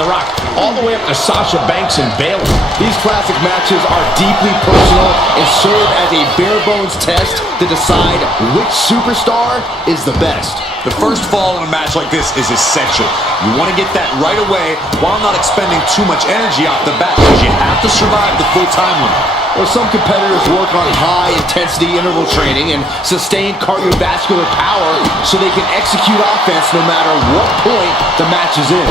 The Rock, all the way up to Sasha Banks and Bayley. These classic matches are deeply personal and serve as a bare-bones test to decide which superstar is the best. The first fall in a match like this is essential. You want to get that right away while not expending too much energy off the bat, because you have to survive the full time limit. Well, some competitors work on high-intensity interval training and sustained cardiovascular power so they can execute offense no matter what point the match is in.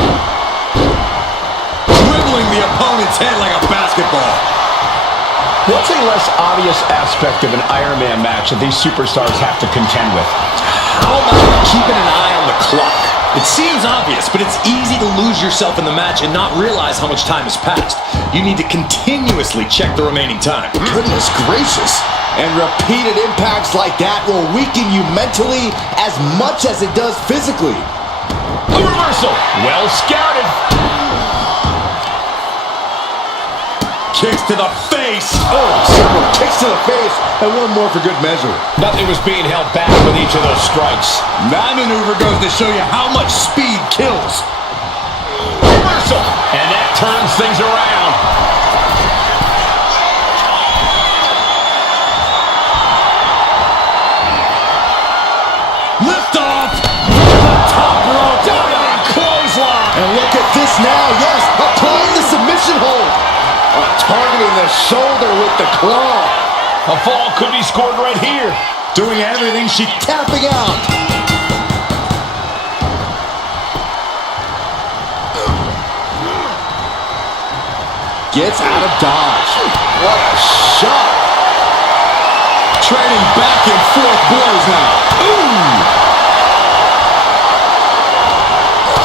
Dribbling the opponent's head like a basketball. What's a less obvious aspect of an Iron Man match that these superstars have to contend with? How about keeping an eye on the clock? It seems obvious, but it's easy to lose yourself in the match and not realize how much time has passed. You need to continuously check the remaining time. Goodness gracious. And repeated impacts like that will weaken you mentally as much as it does physically. A reversal. Well scouted. Kicks to the face. Oh, several kicks to the face, and one more for good measure. Nothing was being held back with each of those strikes. That maneuver goes to show you how much speed kills. Reversal. And that turns things around. Lift off. The top rope. Down on clothesline. And look at this now. Yes, applying the submission hold. Targeting the shoulder with the claw. A fall could be scored right here. Doing everything she Tapping out. Gets out of dodge. What a shot. trading back and forth blows now. Ooh!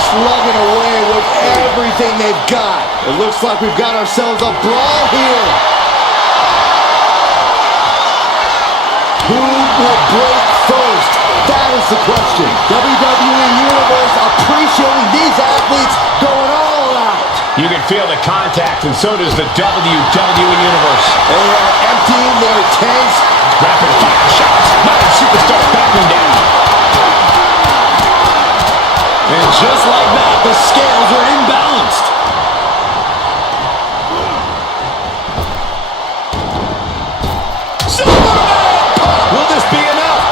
Slugging away with everything they've got. It looks like we've got ourselves a brawl here. Who will break first? That is the question. WWE Universe appreciating these athletes going all out. You can feel the contact, and so does the WWE Universe. They are emptying their tanks. Rapid fire shots. Modern superstars backing down. And just like that, the scales are imbalanced. Will this be enough?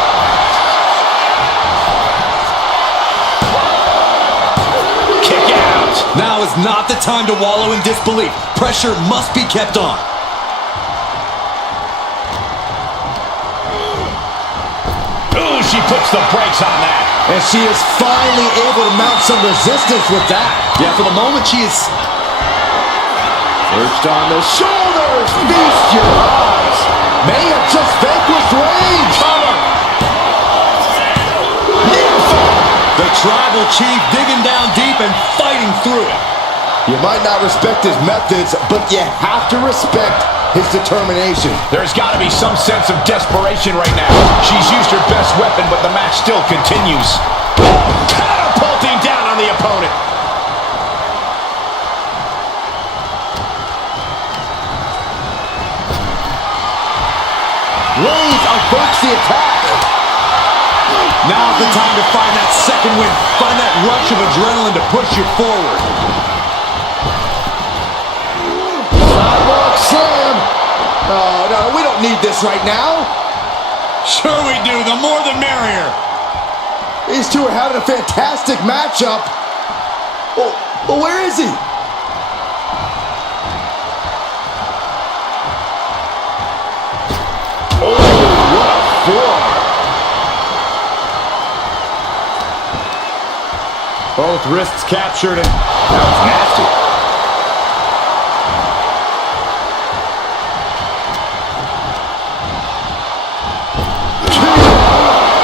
Kick out. Now is not the time to wallow in disbelief. Pressure must be kept on. Ooh, she puts the brakes on that. And she is finally able to mount some resistance with that. Yeah, for the moment she is... Perched on the shoulders. Feast your eyes. May have just vanquished Reigns. The tribal chief digging down deep and fighting through it. You might not respect his methods, but you have to respect his determination. There's got to be some sense of desperation right now. She's used her best weapon, but the match still continues. Catapulting down on the opponent. Reigns averts the attack. Now's the time to find that second win. Find that rush of adrenaline to push you forward. Sidewalk slam. Oh, no, we don't need this right now. Sure we do. The more the merrier. These two are having a fantastic matchup. Well, where is he? Oh, what a forearm. Both wrists captured, and that was nasty.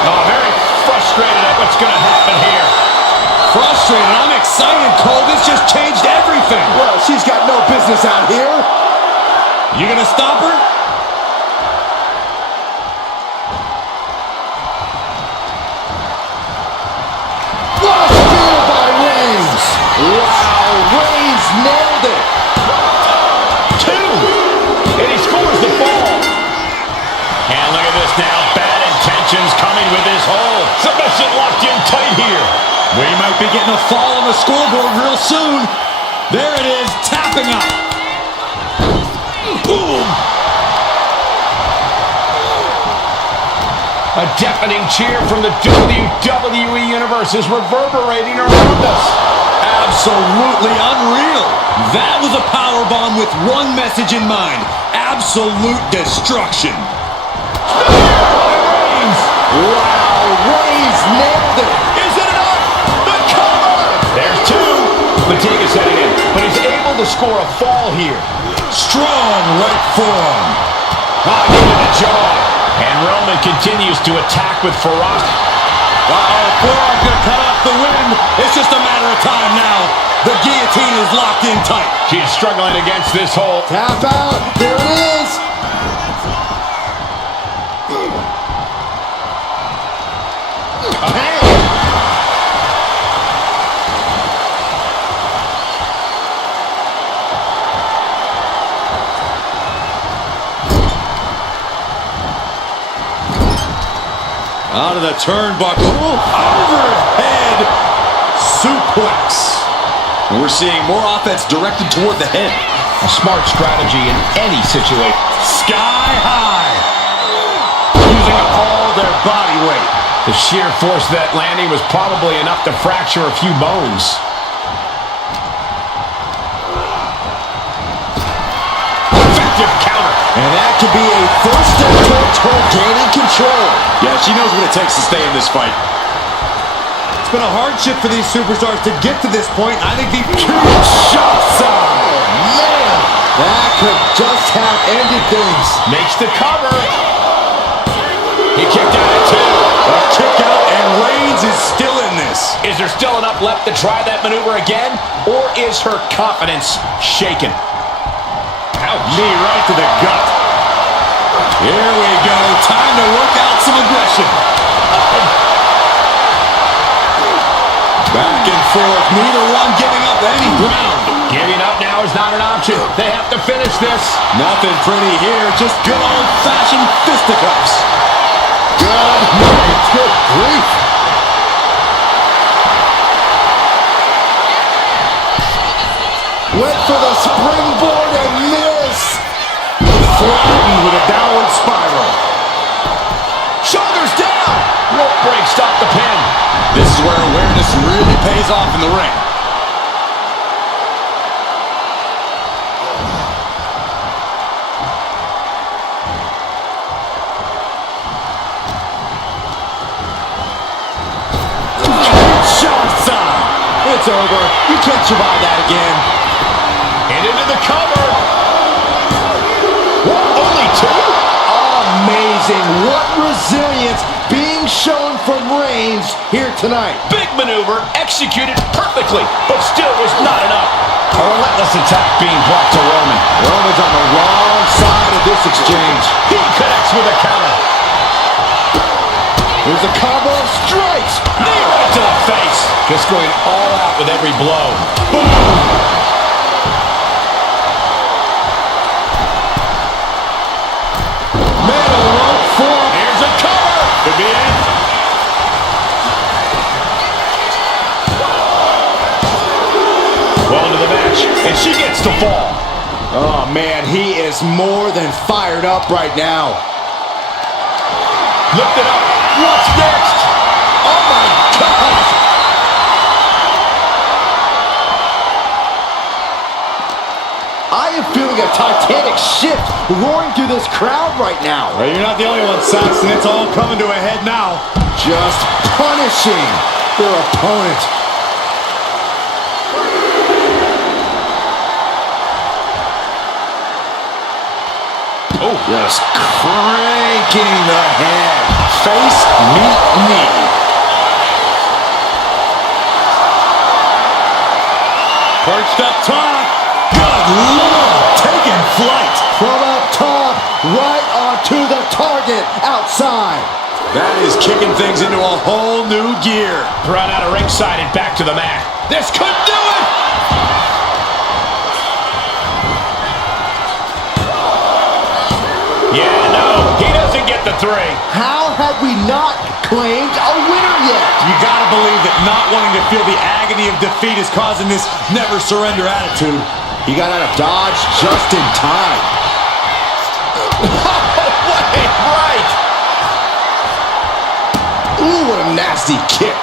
Oh, very frustrated at what's going to happen here. Frustrated. I'm excited, Cole. This just changed everything. Well, she's got no business out here. You gonna stop her? What a spear by Reigns. Wow, Reigns nailed it. Two. And he scores the fall. And look at this now. Bad intentions coming with his hold. Submission locked in tight here. We might be getting a fall on the scoreboard real soon. There it is, tapping out. Boom. A deafening cheer from the WWE Universe is reverberating around us. Absolutely unreal. That was a powerbomb with one message in mind. Absolute destruction. Wow, Reigns nailed it. Is it enough? The cover! There's two. Fatigue's setting in, but he's able to score a fall here. Strong right forearm. Into the jaw. And Roman continues to attack with ferocity. Forearm's gonna cut off the wind. It's just a matter of time now. The guillotine is locked in tight. She's struggling against this hold. Tap out. There it is. Out of the turnbuckle. Overhead suplex. And we're seeing more offense directed toward the head. A smart strategy in any situation. Sky high. Using all their body weight. The sheer force of that landing was probably enough to fracture a few bones. Effective counter. And that could be a first step towards her gaining control. Yeah, she knows what it takes to stay in this fight. It's been a hardship for these superstars to get to this point. I think the Kinshasa. Man, that could just have ended things. Makes the cover. He kicked out at two. a kick out, and Reigns is still in this. Is there still enough left to try that maneuver again? Or is her confidence shaken? Ouch. Knee right to the gut. Here we go. Time to work out some aggression. Back and forth. Neither one giving up any ground. Giving up now is not an option. They have to finish this. Nothing pretty here. Just good old-fashioned fisticuffs. Good night. Good grief. Went for the springboard and missed. Flattened with a downward spiral. Shoulders down. Rope break, stop the pin. This is where awareness really pays off in the ring. It's over. You can't survive that again. And into the cover. What, only two? Amazing. What resilience being shown from Reigns here tonight. Big maneuver, executed perfectly, but still was not enough. A relentless attack being brought to Roman. Roman's on the wrong side of this exchange. He connects with a counter. There's a combo of strikes. Knee right to the face. Just going all out with every blow. Boom. Middle rope for. Here's a cover. Could be it. Well into the match, and she gets to fall. Oh, man, he is more than fired up right now. Lift it up. What's next? Oh, my gosh. I am feeling a titanic shift roaring through this crowd right now. Well, you're not the only one, Saxton. It's all coming to a head now. Just punishing their opponent. Oh, Just cranking the head. Face, meet, knee. Perched up top. Good Lord, taking flight. From up top, right onto the target outside. That is kicking things into a whole new gear. Brought out of ringside and back to the mat. This could do it! Yeah, no, he doesn't get the three. How have we not claimed a winner yet? You gotta believe that not wanting to feel the agony agony of defeat is causing this never surrender attitude. He got out of dodge just in time. What a right! Ooh, what a nasty kick.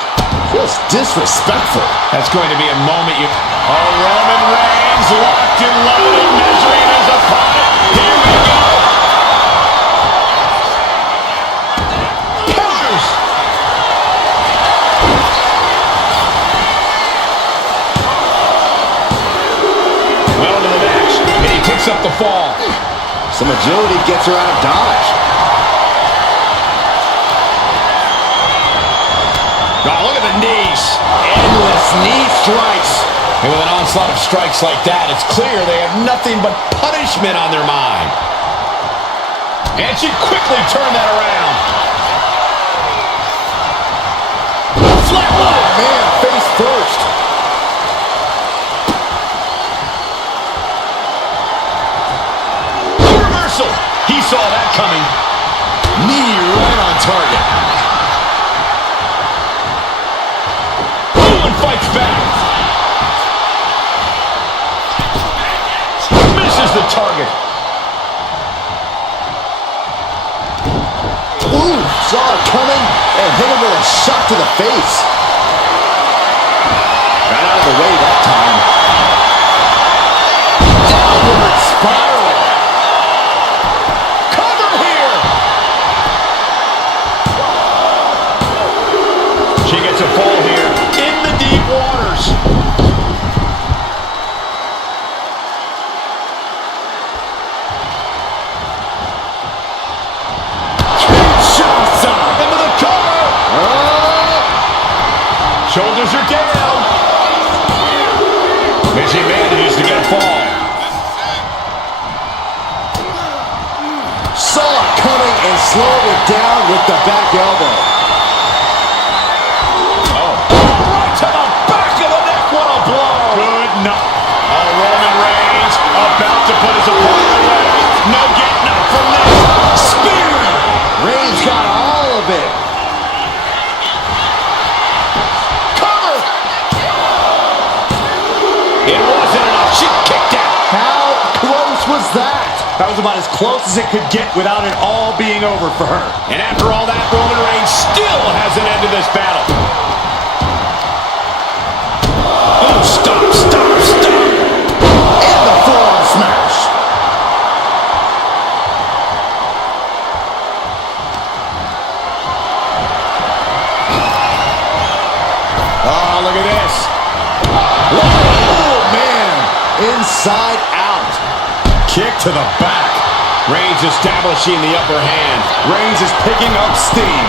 Just disrespectful. That's going to be a moment you... Oh, Roman Reigns locked and loaded, measuring his opponent. Here we go! Counters! Well into the match, and he picks up the fall. Some agility gets her out of dodge. Oh, look at the knees. Endless knee strikes. And with an onslaught of strikes like that, it's clear they have nothing but punishment on their mind. And she quickly turned that around. Flatline. Man, face first. Reversal. He saw that coming. Knee right on target. Ooh, and fights back. Misses the target. Ooh, saw it coming and hit him with a shot to the face. Got out of the way that time. Downward spiral. Cover here. She gets a fall here in the deep waters. Into the cover. Shoulders are down. And she manages to get a fall. Saw it coming and slowed it down with the back elbow. Right to the back of the neck. What a blow. Good night. Oh, Roman Reigns about to put his opponent away. No getting up from this. Spear. Reigns got all of it. Cover. It wasn't enough. She kicked out. How close was that? That was about as close as it could get without it all being over for her. And after all that, Roman Reigns still hasn't ended this battle. Oh, stop. And the forearm smash. Oh, look at this. Oh, man. Inside out. Kick to the back. Reigns establishing the upper hand. Reigns is picking up steam.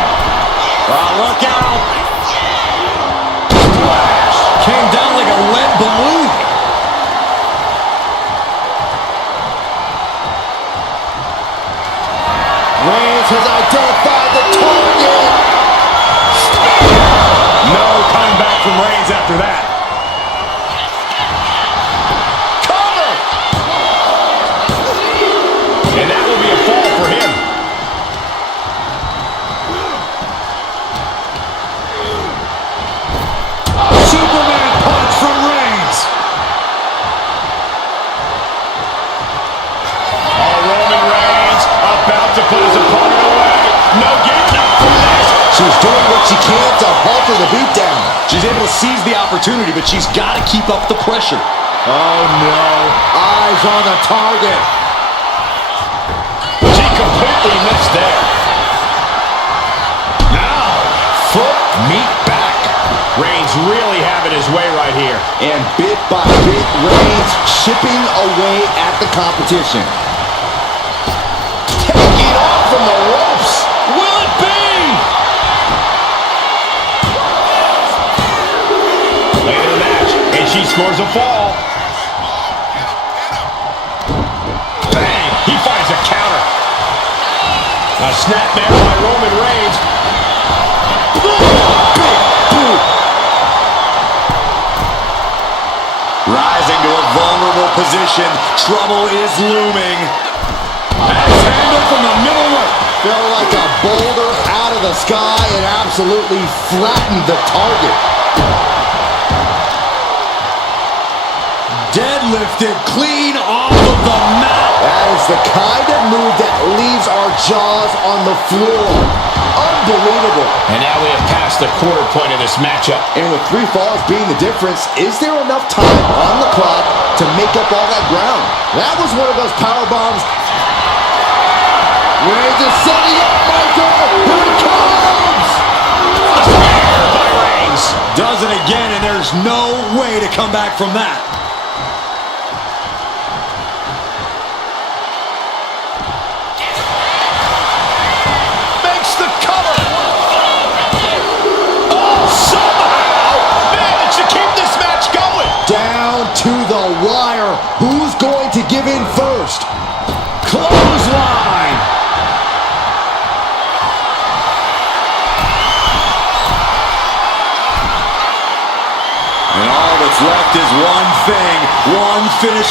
Look out. Splash. Came down like a lead balloon. Reigns has identified the target. No coming back from Reigns after that. Cover. And that will be a fall for him. Superman punch from Reigns. Oh, Roman Reigns about to put his opponent away. No getting up from this. She's doing what she can to halter the beatdown. She's able to seize the opportunity, but she's got to keep up the pressure. Oh, no. Eyes on the target. She completely missed there. Now, foot meet back. Reigns really having his way right here. And bit by bit, Reigns chipping away at the competition. Taking off from the ropes. Will it be? Late in the match, and she scores a fall. Bang! He finds a counter. A snap there by Roman Reigns. Big boot. Rising to a vulnerable position. Trouble is looming. Axe handle from the middle rope. Fell like a boulder out of the sky and absolutely flattened the target. Deadlifted clean off of the mat. That is the kind of move that leaves our jaws on the floor. Unbelievable. And now we have passed the quarter point of this matchup. And with 3 falls being the difference, is there enough time on the clock to make up all that ground? That was one of those power bombs. Reigns is setting up right there. Here it comes. Spear by Reigns. Does it again, and there's no way to come back from that. Makes the cover. Oh, somehow managed to keep this match going. Down to the wire. Who's going to give in first? Clothesline. And all that's left is one thing, one finish.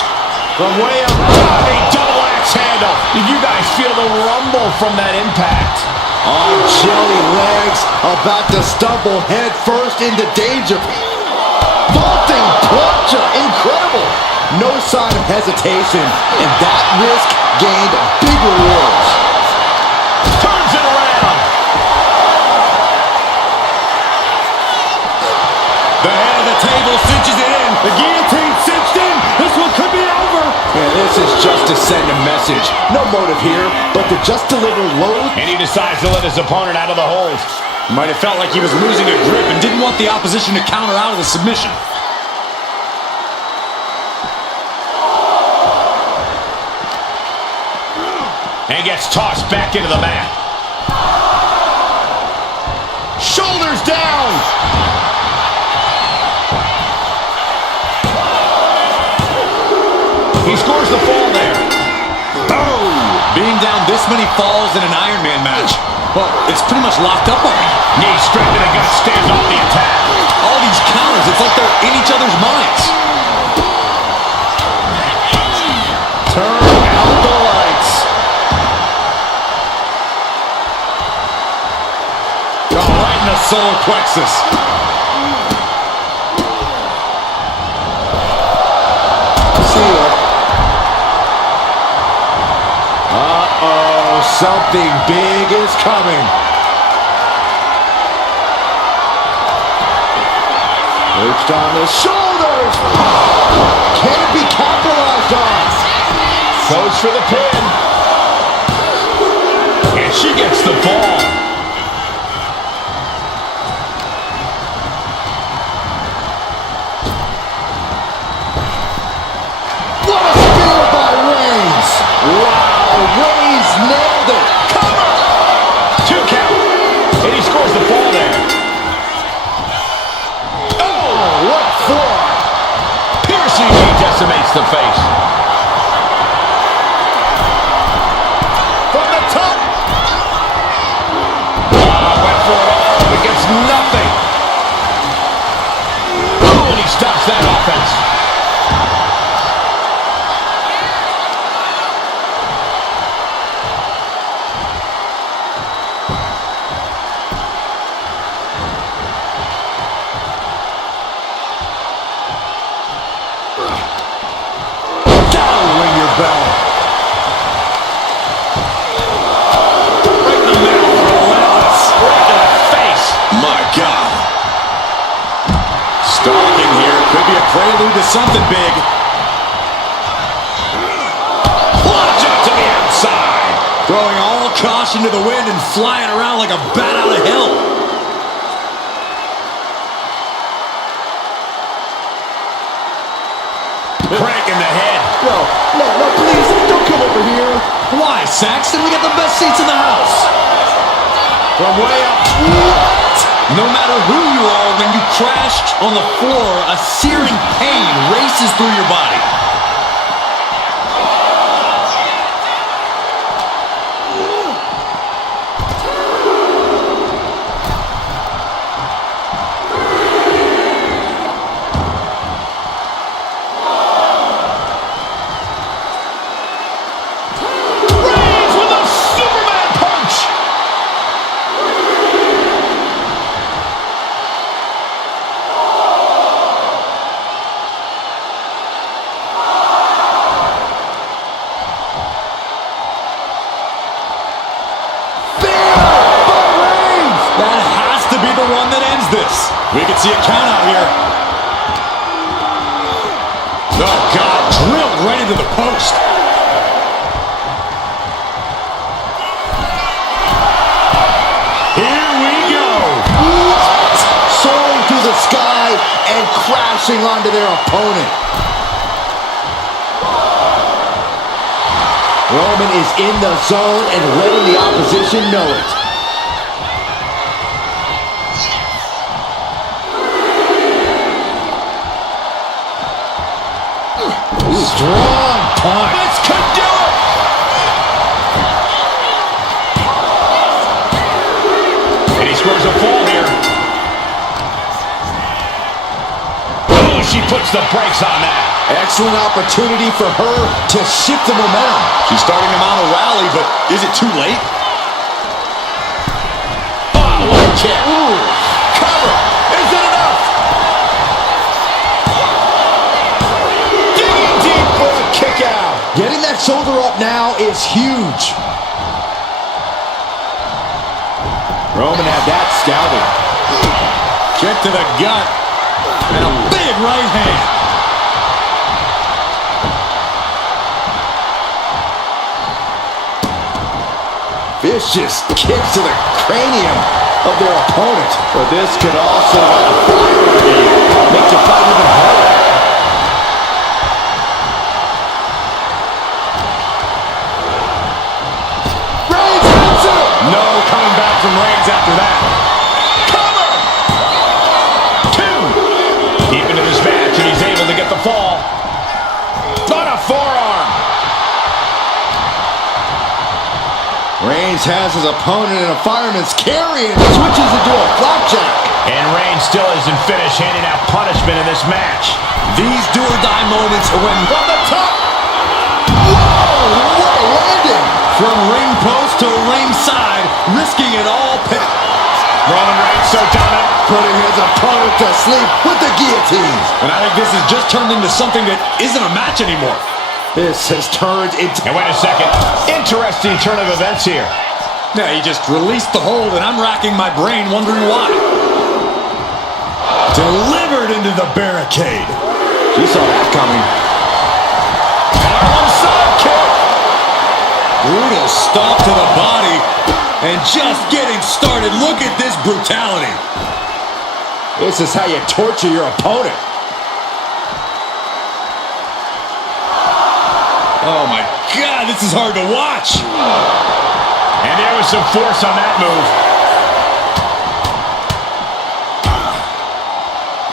From way up, a double axe handle. Did you guys feel the rumble from that impact? On jelly legs, about to stumble head first into danger. Vaulting plunger, incredible. No sign of hesitation, and that risk gained big rewards. Turns it around. The head of the table cinches it in. The guillotine cinched in. This one could be over. And this is just to send a message. No motive here, but to just deliver load. And he decides to let his opponent out of the hold. Might have felt like he was losing a grip and didn't want the opposition to counter out of the submission. And gets tossed back into the mat. Shoulders down. He scores the fall there. Boom! Being down this many falls in an Iron Man match, well, it's pretty much locked up on him. Knee straight to the gut, stands off the attack. All these counters, it's like they're in each other's minds. Turn out the lights. Oh, right in the solar plexus. See ya. Uh-oh, something big is coming. Reached on the shoulders. Can it be capitalized on? Goes for the pin. And she gets the fall. What a spear by Reigns. Wow, Reigns nailed it. Cover. 2 count. And he scores the fall there. Oh, what for? Piercing knee decimates the face. From the top. Went for it all, but gets nothing. Oh, and he stops that offense. Gotta ring your bell. Right in the middle, relentless. Right to the face. My God. Stalking here could be a prelude to something big. Plunge up to the outside. Throwing all caution to the wind and flying around like a bat out of hell. Crank in the head. No, please, don't come over here. Why, Saxton? We got the best seats in the house. From way up. What? No matter who you are, when you crash on the floor, a searing pain races through your body. Reigns with a Superman punch. is this? We can see a count out here. Oh, God, drilled right into the post. Here we go. Soaring through the sky and crashing onto their opponent. Roman is in the zone and letting the opposition know it. Strong punch. This could do it. And he scores a fall here. Oh, she puts the brakes on that. Excellent opportunity for her to shift the momentum. She's starting to mount a rally, but is it too late? Oh, what a kick. Ooh. Cover. Is it enough? Digging deep for the kick out. Getting that shoulder up now is huge. Roman had that scouted. Kick to the gut. And a big right hand. Vicious kicks to the cranium of their opponent. But this could also make the fight even harder. Reigns hits it! No coming back from Reigns after that. Cover! 2. Deep into this match, and he's able to get the fall. On a forearm. Reigns has his opponent in a fireman's carry and switches into a flapjack. And Reigns still isn't finished handing out punishment in this match. These do-or-die moments are when... From the top! Whoa, what a landing! From ring post to ringside, risking it all. Roman Reigns so dominant. Putting his opponent to sleep with the guillotine. And I think this has just turned into something that isn't a match anymore. This has turned into... And wait a second. Interesting turn of events here. Yeah, he just released the hold, and I'm racking my brain wondering why. Delivered into the barricade. You saw that coming. Arm side kick. Brutal stomp to the body. And just getting started. Look at this brutality. This is how you torture your opponent. Oh my God, this is hard to watch. And there was some force on that move.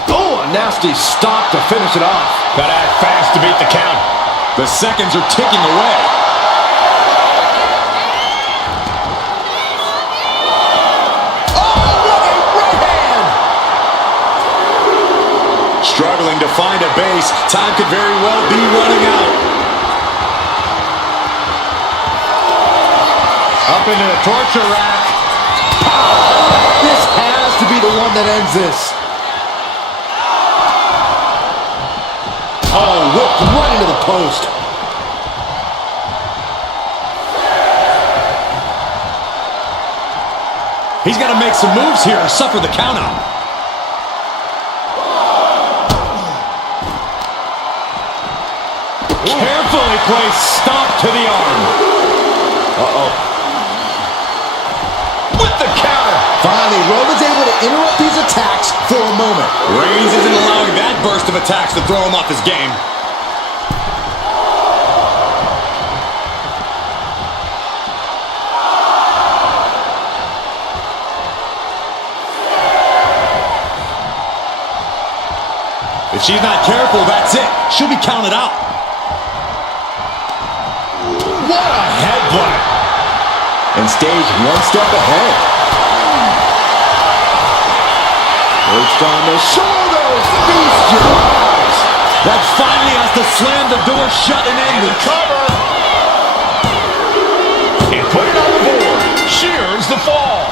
Oh, a nasty stop to finish it off. Gotta act fast to beat the count. The seconds are ticking away. Struggling to find a base. Time could very well be running out. Up into the torture rack. This has to be the one that ends this. Oh, whipped right into the post. He's got to make some moves here or suffer the countout. Carefully placed stomp to the arm. Uh-oh. With the counter. Finally, Roman's able to interrupt these attacks for a moment. Reigns isn't allowing that burst of attacks to throw him off his game. If she's not careful, that's it. She'll be counted out. What a headbutt. And stays one step ahead. Perched on the shoulders. Feast your eyes. That finally has to slam the door shut and end it. Cover. And put it on the board. Shears the fall.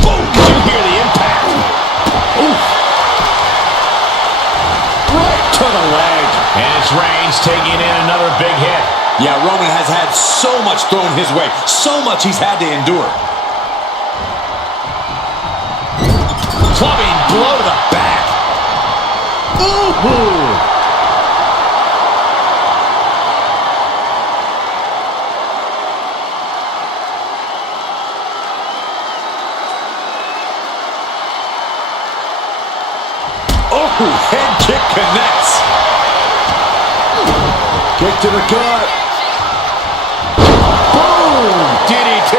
Boom. Did you hear the impact? Oof. Right to the leg. And it's Reigns taking in another big hit. Yeah, Roman has had so much thrown his way. So much he's had to endure. Clubbing blow to the back. Ooh! Oh, head kick connects. Kick to the gut. Boom! DDT.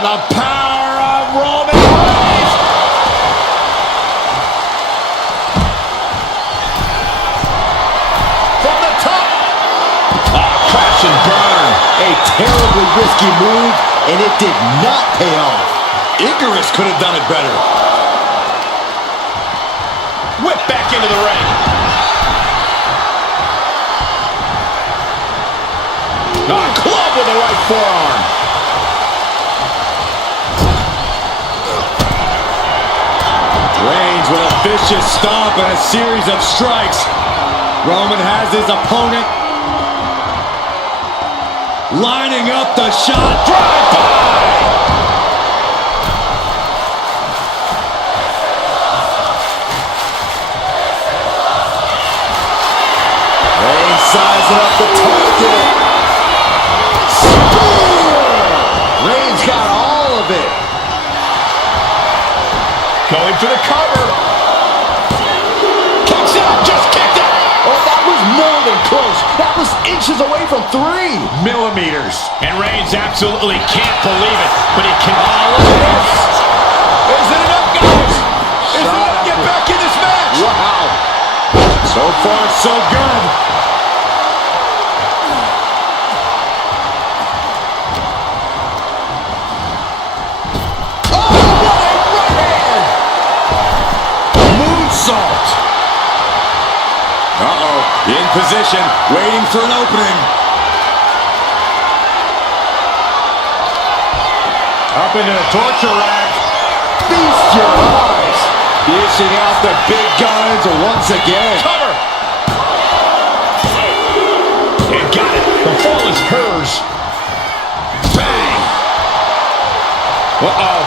The power of Roman Reigns. From the top. Crash and burn. A terribly risky move, and it did not pay off. Icarus could have done it better. Whip back into the ring. Club with the right forearm. Reigns with a vicious stomp and a series of strikes. Roman has his opponent lining up the shot. Drive-by! Reigns sizing up the target. Spear! Reigns got all of it. Going for the cover. Kicks out, just kicked out. Oh, that was more than close. That was inches away from 3 millimeters. And Reigns absolutely can't believe it, but he can. Oh, look at this. Is it enough, guys? Is it enough to get back in this match? Wow. So far, so good. Moonsault. Uh-oh. In position, waiting for an opening. Up into the torture rack. Feast your eyes. Dishing out the big guns once again. Cover. And got it. The fall is hers. Bang. Uh-oh.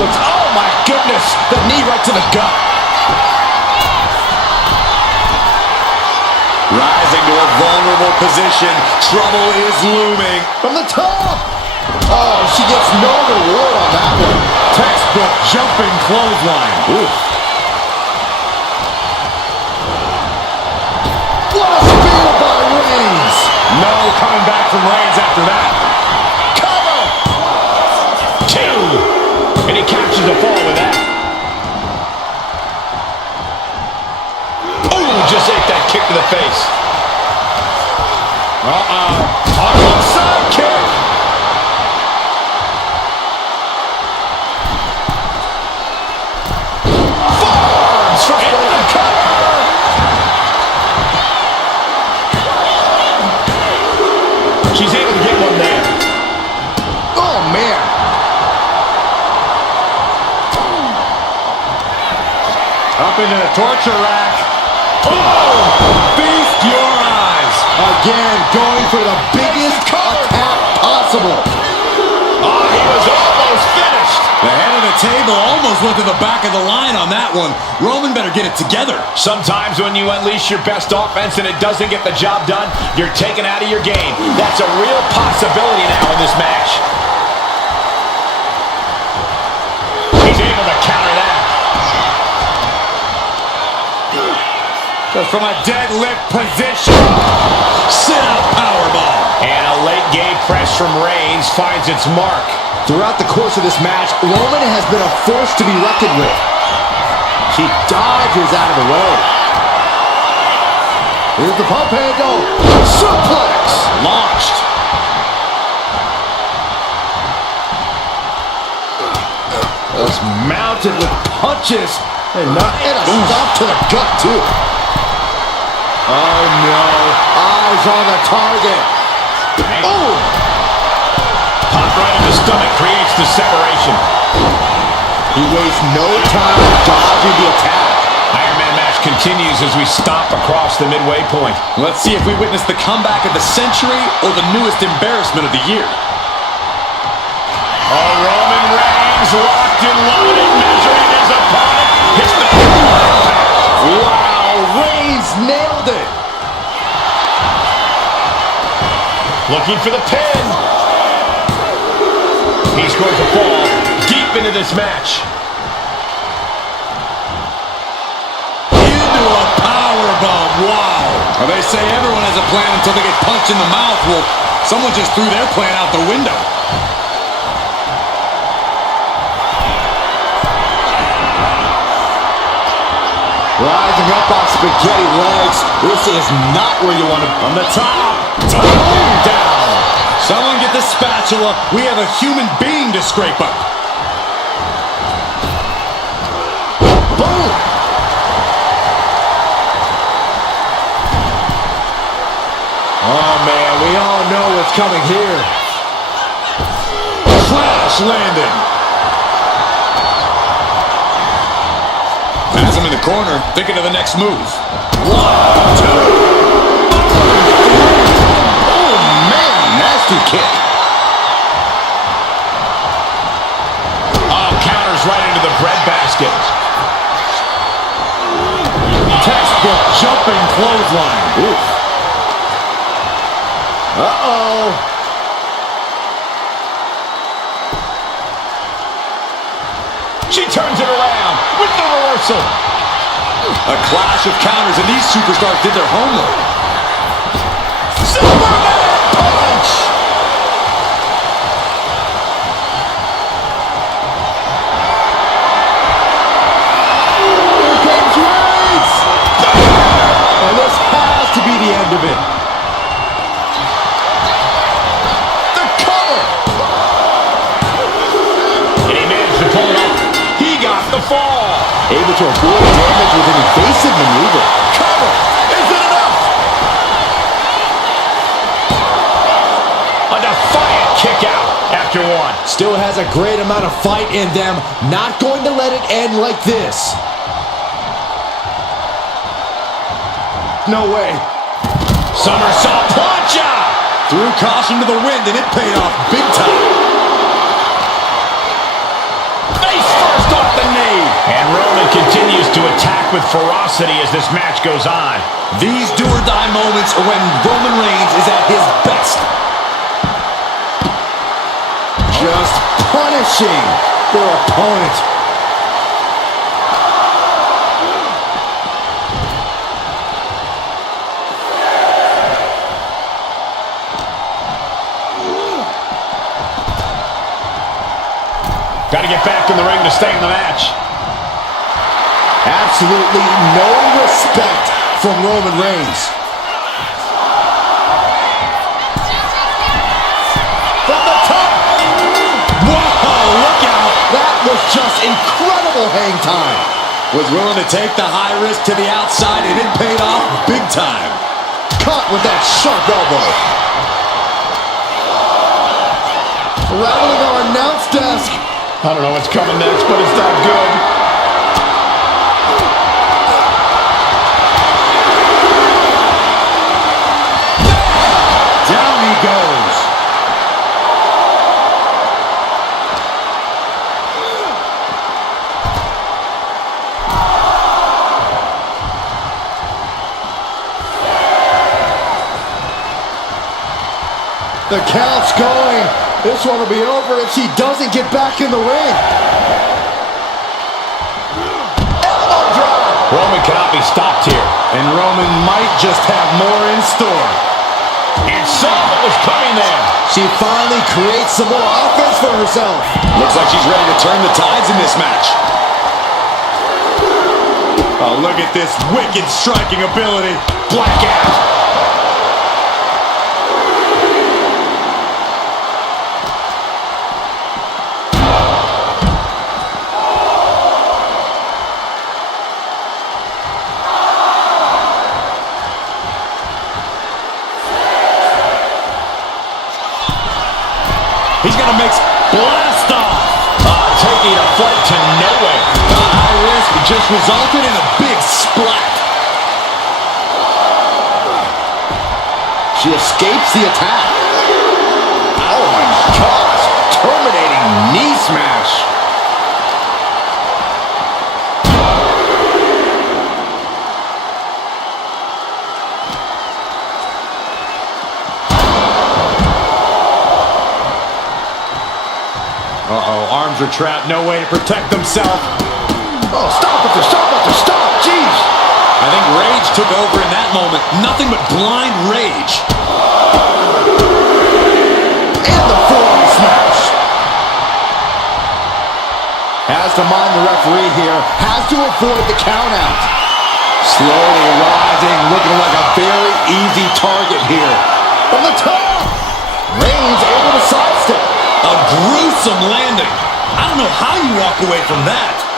Oh, my goodness. The knee right to the gut. Rising to a vulnerable position. Trouble is looming. From the top. Oh, she gets no reward on that one. Textbook jumping clothesline. Oof. What a spear by Reigns. No coming back from Reigns after that. Cover. 2. And he captures the fall with that. Ooh, just ate that kick to the face. Arnold side kick. Forearms from the cover. She's able to get one there. Oh, man. Up into the torture rack. Oh! Feast your eyes. Again, going for the biggest attack possible. Oh, he was almost finished. The head of the table almost went to the back of the line on that one. Roman better get it together. Sometimes when you unleash your best offense and it doesn't get the job done, you're taken out of your game. That's a real possibility now in this match. He's able to counter that. Just from a deadlift position. Sit-out powerbomb. And a late game press from Reigns finds its mark. Throughout the course of this match, Roman has been a force to be reckoned with. She dodges out of the way. Here's the pump handle. Suplex. Launched. Just mounted with punches. And a stop to the gut, too. Oh, no. Eyes on the target. Oh! Pop right in the stomach creates the separation. He wastes no time dodging the attack. Iron Man match match continues as we stop across the midway point. Let's see if we witness the comeback of the century or the newest embarrassment of the year. Oh, Roman Reigns locked and loaded, measuring his opponent. Hits the impact. Wow, Reigns nailed it. Looking for the pin. He scores a fall deep into this match. Into a powerbomb. Wow. Well, they say everyone has a plan until they get punched in the mouth. Well, someone just threw their plan out the window. Rising up on spaghetti legs. This is not where you want to be. On the top. Down. Someone get the spatula. We have a human being to scrape up. Boom. Oh, man, we all know what's coming here. Crash landing. Has him in the corner, thinking of the next move. 1, 2. Oh, man, nasty kick. Oh, counters right into the breadbasket. Textbook jumping clothesline. Oof. Uh-oh. She turns it around with the reversal. A clash of counters, and these superstars did their homework. Superman punch. Here comes Reigns. And this has to be the end of it. The cover. And he managed to pull it off. He got the fall. Able to avoid damage with an evasive maneuver. Cover. Is it enough? A defiant kick out after one. Still has a great amount of fight in them. Not going to let it end like this. No way. Somersault plancha. Threw caution to the wind, and it paid off big time. Face first off the knee. And Roman continues to attack with ferocity as this match goes on. These do-or-die moments are when Roman Reigns is at his best. Just punishing their opponent. Got to get back in the ring to stay in the match. Absolutely no respect from Roman Reigns. From the top. Whoa, look out. That was just incredible hang time. Was willing to take the high risk to the outside, and it paid off big time. Caught with that sharp elbow. Rattling our announce desk. I don't know what's coming next, but it's not good. Down he goes. The count's going. This one will be over if she doesn't get back in the ring. Elbow drop. Roman cannot be stopped here. And Roman might just have more in store. And saw what was coming there. She finally creates some more offense for herself. Looks like she's ready to turn the tides in this match. Oh, look at this wicked striking ability. Blackout. He's going to make... Blast off. Taking a flight to nowhere. The high risk It just resulted in a big splat. She escapes the attack. Oh my gosh, terminating knee smash. Uh-oh, arms are trapped, no way to protect themselves. Oh, stop it, stop, jeez. I think rage took over in that moment. Nothing but blind rage. And the forearm smash. Has to mind the referee here. Has to avoid the count out. Slowly rising, looking like a very easy target here. From the top. Reigns able to sidestep. A gruesome landing. I don't know how you walk away from that.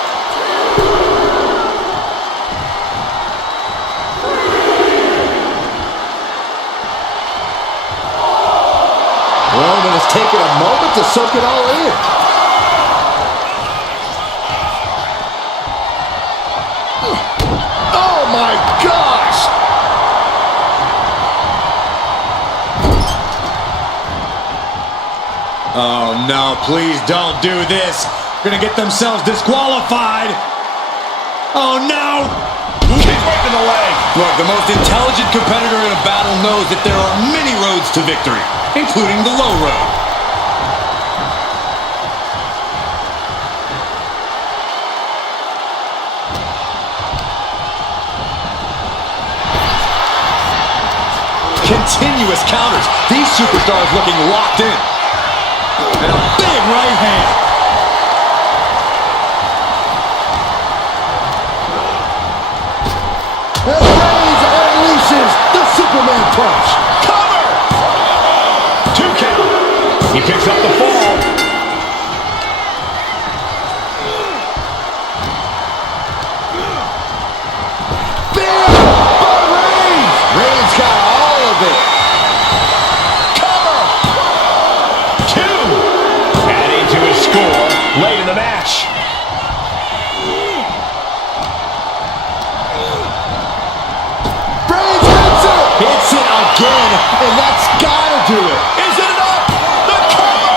Roman has taken a moment to soak it all in. Oh my gosh! Oh no, please don't do this. Gonna get themselves disqualified. Oh no! Kick right to the leg. Look, the most intelligent competitor in a battle knows that there are many roads to victory, including the low road. Continuous counters. These superstars looking locked in. And a big right hand. And Reigns unleashes the Superman punch. Cover! 2 count. He picks up the fall. Bam! By Reigns! Reigns got all of it. Cover! 2. Adding to his score late in the match. Reigns hits it! Hits it again, and that's gotta do it. Is it enough? The cover!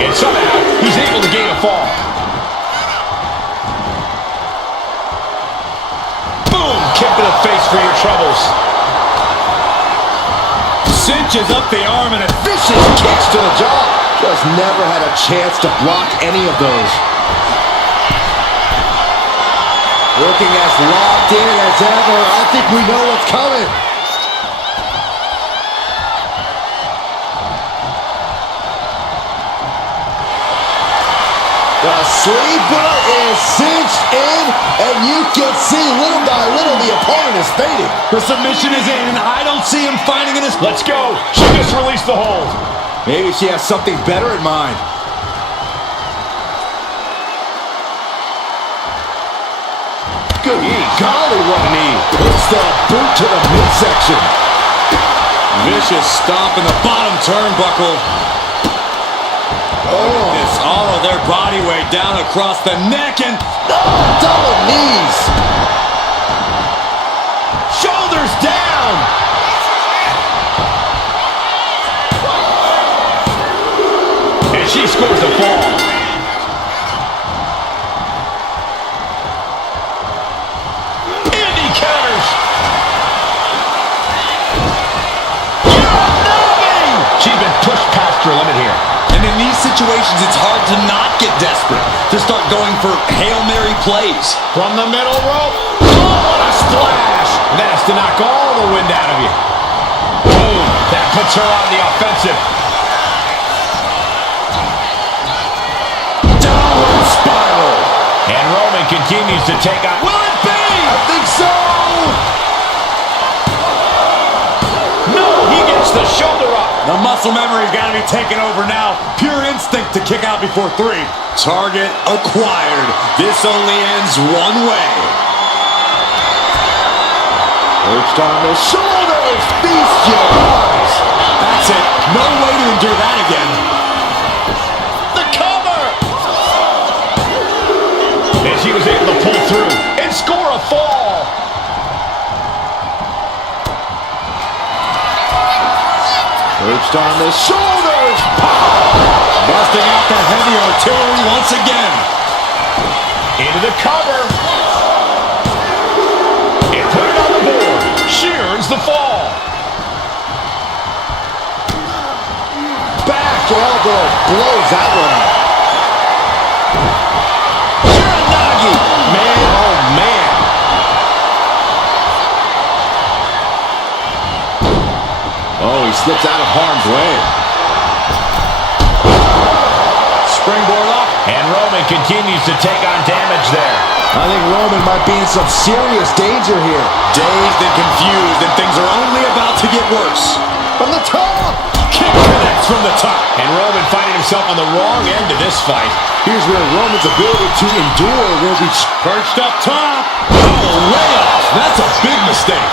And somehow, he's able to gain a fall. Boom! Kick to the face for your troubles. Cinches up the arm and a Vicious kicks to the jaw. Just never had a chance to block any of those. Looking as locked in as ever. I think we know what's coming. The sleeper is cinched in, and you can see little by little the opponent is fading. The submission is in. I don't see him finding it. Let's go. She just released the hold. Maybe she has something better in mind. Good golly, what a knee. Puts the boot to the midsection. Vicious stomp in the bottom turnbuckle. This all of their body weight down across the neck and Double knees. Shoulders down. And she scores the fall. And he counters. She's been pushed past her limit here. And in these situations, it's hard to not get desperate, to start going for Hail Mary plays. From the middle rope. Oh, what a splash. That has to knock all the wind out of you. Boom. That puts her on the offensive. Downward spiral. And Roman continues to take on. Will it be? I think so. No, he gets the shoulder up. The muscle memory's got to be taken over now. Pure instinct to kick out before 3. Target acquired. This only ends one way. Perched on the shoulders. Feast your eyes. That's it. No way to endure that again. The cover. As he was able to pull through and score a fall. Perched on the shoulders. Busting out the heavy artillery once again. Into the cover. And put it on the board. Shears the fall. Back elbow blows that one up. Uranagi. Man, oh man. Oh, he slips out of harm's way. Springboard up. And Roman continues to take on damage there. I think Roman might be in some serious danger here. Dazed and confused, and things are only about to get worse. From the top. Kick connects from the top. And Roman finding himself on the wrong end of this fight. Here's where Roman's ability to endure will be Perched up top. Oh, way off. That's a big mistake.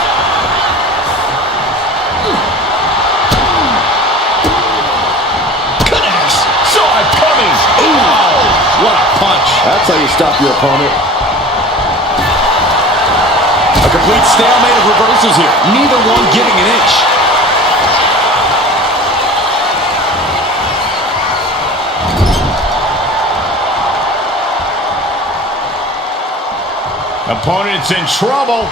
Connects. Saw it coming. Ooh. What a punch. That's how you stop your opponent. A complete stalemate of reversals here. Neither one giving an inch. Opponent's in trouble.